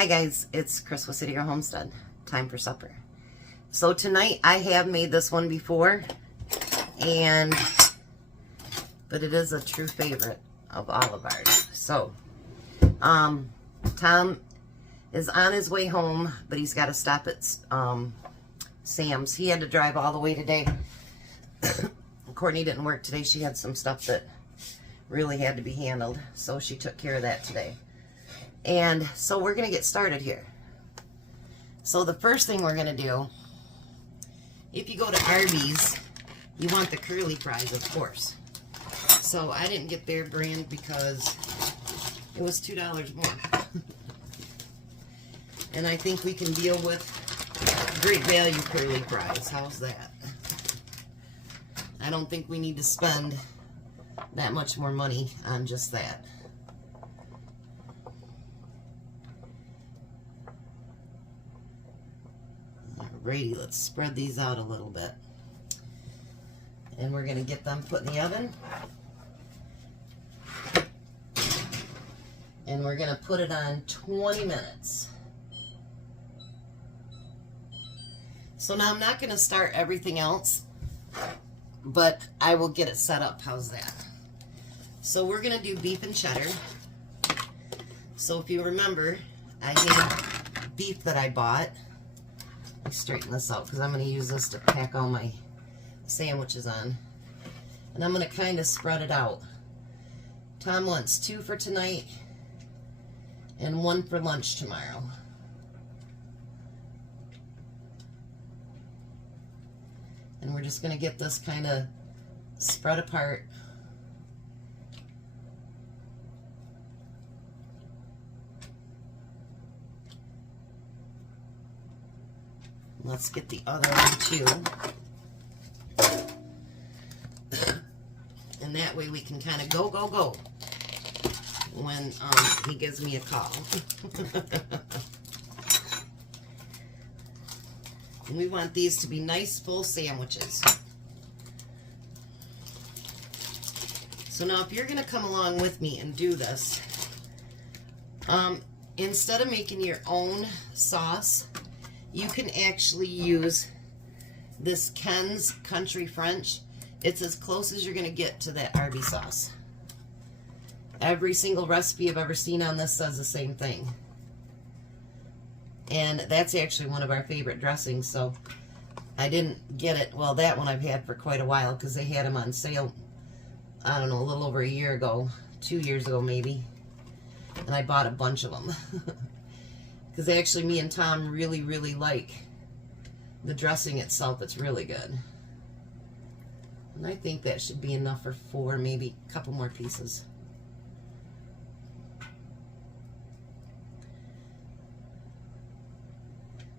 Hi guys, it's Chris with City Girl Homestead. Time for supper. So tonight I have made this one before, but it is a true favorite of all of ours. So, Tom is on his way home, but he's got to stop at Sam's. He had to drive all the way today. Courtney didn't work today. She had some stuff that really had to be handled, so she took care of that today. And so we're going to get started here. So the first thing we're going to do, if you go to Arby's, you want the curly fries, of course. So I didn't get their brand because it was $2 more. And I think we can deal with great value curly fries. How's that? I don't think we need to spend that much more money on just that. Alrighty, let's spread these out a little bit. And we're going to get them put in the oven. And we're going to put it on 20 minutes. So now I'm not going to start everything else, but I will get it set up. How's that? So we're going to do beef and cheddar. So if you remember, I had beef that I bought. Let me straighten this out because I'm going to use this to pack all my sandwiches on. And I'm going to kind of spread it out. Tom wants 2 for tonight and 1 for lunch tomorrow. And we're just going to get this kind of spread apart. Let's get the other one too. And that way we can kind of go when he gives me a call. And we want these to be nice full sandwiches. So now if you're going to come along with me and do this, instead of making your own sauce, you can actually use this Ken's Country French. It's as close as you're going to get to that Arby sauce. Every single recipe I've ever seen on this says the same thing. And that's actually one of our favorite dressings, so I didn't get it. Well, that one I've had for quite a while because they had them on sale, I don't know, a little over a year ago, 2 years ago maybe. And I bought a bunch of them. Because actually me and Tom really, really like the dressing itself. It's really good. And I think that should be enough for 4, maybe a couple more pieces.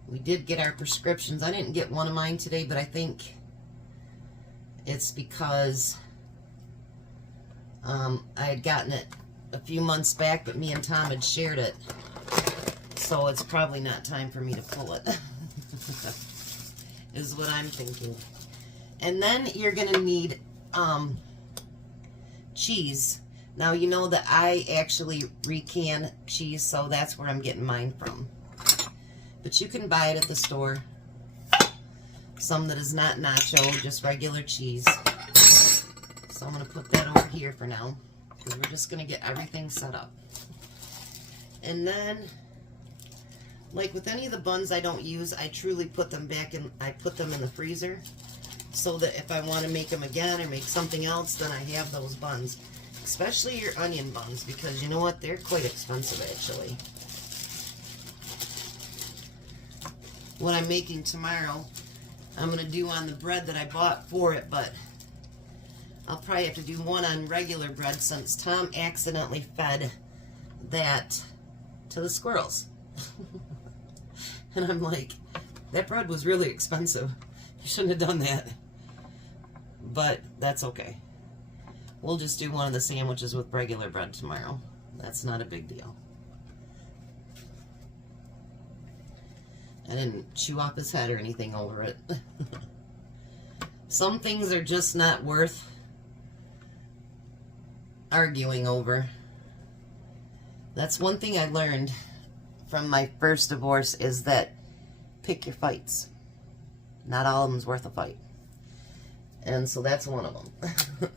We did get our prescriptions. I didn't get one of mine today, but I think it's because I had gotten it a few months back, but me and Tom had shared it. So it's probably not time for me to pull it, is what I'm thinking. And then you're going to need cheese. Now, you know that I actually recan cheese, so that's where I'm getting mine from. But you can buy it at the store. Some that is not nacho, just regular cheese. So I'm going to put that over here for now, because we're just going to get everything set up. And then, like with any of the buns I don't use, I truly put them back in, I put them in the freezer so that if I want to make them again or make something else, then I have those buns. Especially your onion buns, because you know what? They're quite expensive actually. What I'm making tomorrow, I'm going to do on the bread that I bought for it, but I'll probably have to do one on regular bread since Tom accidentally fed that to the squirrels. And I'm like, that bread was really expensive. You shouldn't have done that. But that's okay. We'll just do one of the sandwiches with regular bread tomorrow. That's not a big deal. I didn't chew off his head or anything over it. Some things are just not worth arguing over. That's one thing I learned from my first divorce is that pick your fights. Not all of them's worth a fight. And so that's one of them.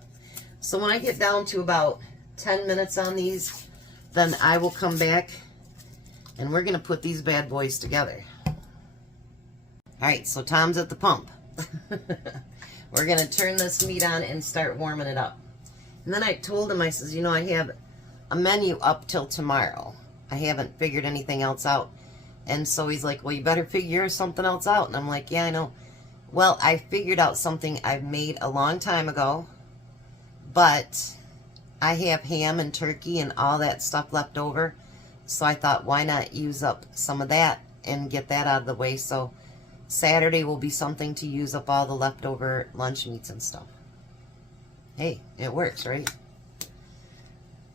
So when I get down to about 10 minutes on these, then I will come back and we're going to put these bad boys together. Alright, so Tom's at the pump. We're going to turn this meat on and start warming it up. And then I told him, I says, you know, I have a menu up till tomorrow. I haven't figured anything else out. And so he's like, well, you better figure something else out. And I'm like, yeah, I know. Well, I figured out something I've made a long time ago, but I have ham and turkey and all that stuff left over. So I thought, why not use up some of that and get that out of the way? So Saturday will be something to use up all the leftover lunch meats and stuff. Hey, it works, right?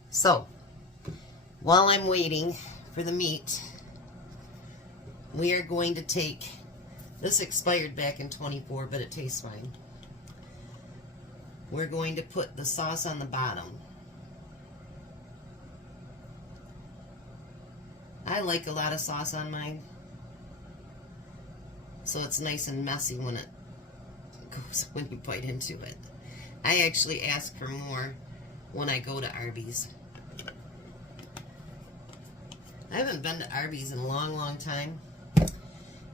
So, while I'm waiting for the meat, we are going to take, this expired back in 24, but it tastes fine. We're going to put the sauce on the bottom. I like a lot of sauce on mine, so it's nice and messy when it goes, when you bite into it. I actually ask for more when I go to Arby's. I haven't been to Arby's in a long, long time.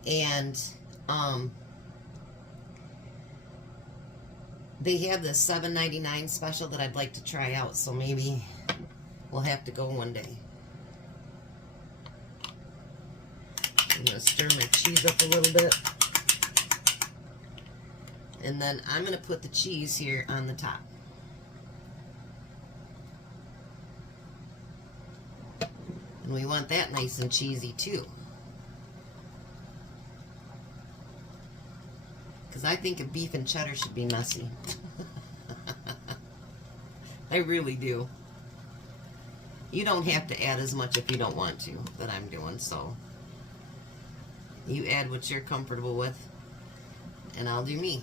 And they have this $7.99 special that I'd like to try out, so maybe we'll have to go one day. I'm going to stir my cheese up a little bit. And then I'm going to put the cheese here on the top. And we want that nice and cheesy too. Because I think a beef and cheddar should be messy. I really do. You don't have to add as much if you don't want to, that I'm doing, so you add what you're comfortable with, and I'll do me.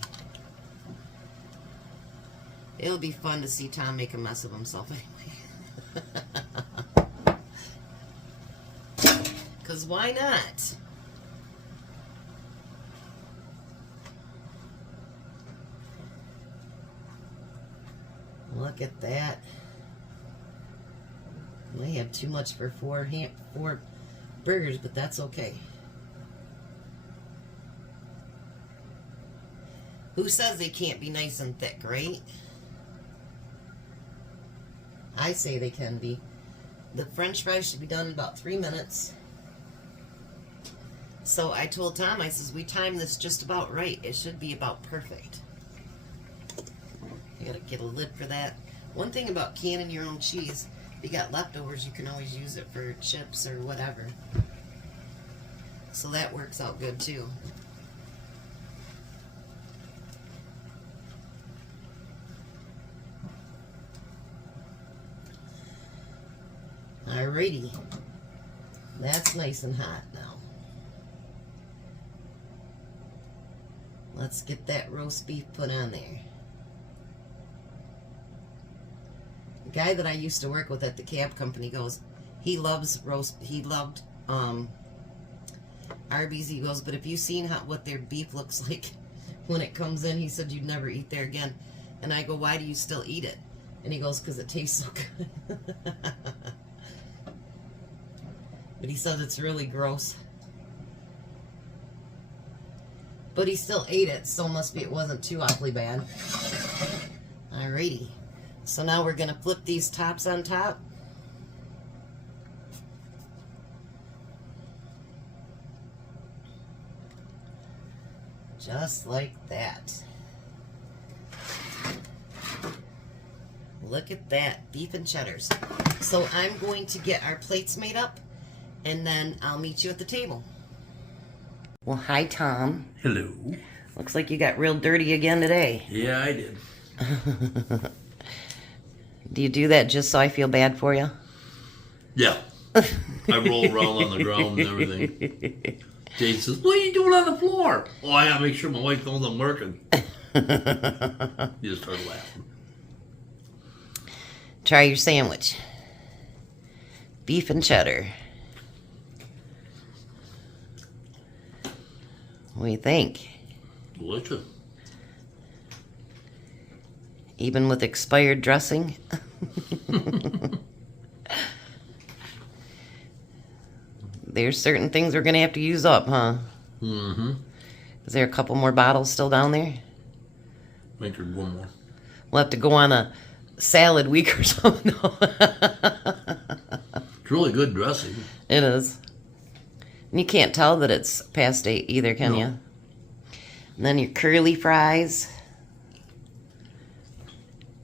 It'll be fun to see Tom make a mess of himself anyway. Because why not? Look at that. I have too much for four burgers, but that's okay. Who says they can't be nice and thick, right? I say they can be. The French fries should be done in about 3 minutes. So I told Tom, I says, we timed this just about right. It should be about perfect. You gotta get a lid for that. One thing about canning your own cheese, if you got leftovers, you can always use it for chips or whatever. So that works out good too. Alrighty. That's nice and hot now. Let's get that roast beef put on there. The guy that I used to work with at the cab company goes, he loves he loved Arby's. He goes, but if you've seen what their beef looks like when it comes in, he said you'd never eat there again. And I go, why do you still eat it? And he goes, because it tastes so good. But he says it's really gross. But he still ate it, so must be it wasn't too awfully bad. Alrighty. So now we're going to flip these tops on top. Just like that. Look at that, beef and cheddars. So I'm going to get our plates made up, and then I'll meet you at the table. Well, hi, Tom. Hello. Looks like you got real dirty again today. Yeah, I did. Do you do that just so I feel bad for you? Yeah. I roll around on the ground and everything. Jay says, what are you doing on the floor? Oh, I gotta make sure my wife knows I'm working. You just start laughing. Try your sandwich. Beef and cheddar. What do you think? Delicious. Even with expired dressing? There's certain things we're going to have to use up, huh? Mm-hmm. Is there a couple more bottles still down there? Make her one more. We'll have to go on a salad week or something. It's really good dressing. It is. And you can't tell that it's past 8 either, can No. you? And then your curly fries.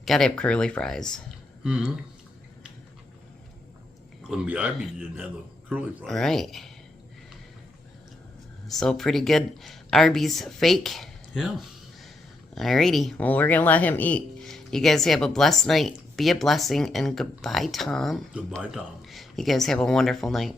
Gotta have curly fries. Mm-hmm. Wouldn't be Arby's didn't have the curly fries. All right. So pretty good Arby's fake. Yeah. Alrighty. Well, we're going to let him eat. You guys have a blessed night. Be a blessing. And goodbye, Tom. Goodbye, Tom. You guys have a wonderful night.